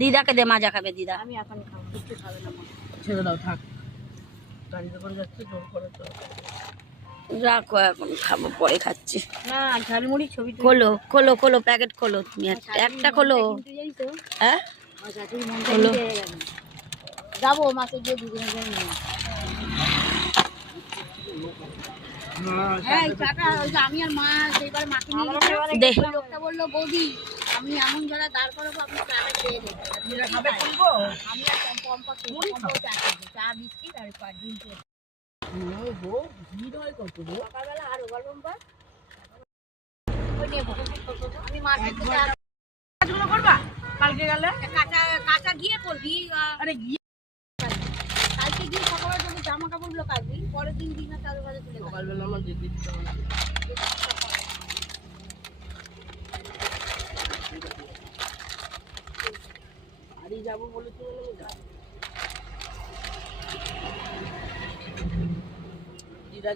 দিদাকে দে, মাজা খাবে দিদা। আমি এখন খাবো, কিছু খাবে না। ছেড়ে দাও, থাক। গাড়িতে করে যাচ্ছে, জোর করে তো। রাখো, এখন খাবো, পরে খাচ্ছি। না ঝালমুড়ি ছবি খোলো খোলো খোলো, প্যাকেট খোলো, তুমি একটা খোলো। হ্যাঁ খোলো, যাবো মাকে গিয়ে দুজনে নিয়ে। হ্যাঁ চাটা ওই যে আমি আর মা সেইবার মাকে নিয়ে লোকটা বললো বৌদি আমি এমন যারা দাঁড় করাবো আপনি চাটা খেয়ে দেবেন। আমি আর পম্পা চা বিস্কিট আর ডিম খেয়ে সকালবেলা আরো বল পম্পা আমি মার্কেট থেকে কাজগুলো করবা কালকে গেলে? কাঁচা গিয়ে করবি। আরে কালকে গিয়ে সকালে যদি জামা কাপড়গুলো কাচবি, পরের দিন দিন চালু কাজে চলে যাবে। সকালবেলা আমার দিদি বাড়ি যাবো বলেছি, দিদা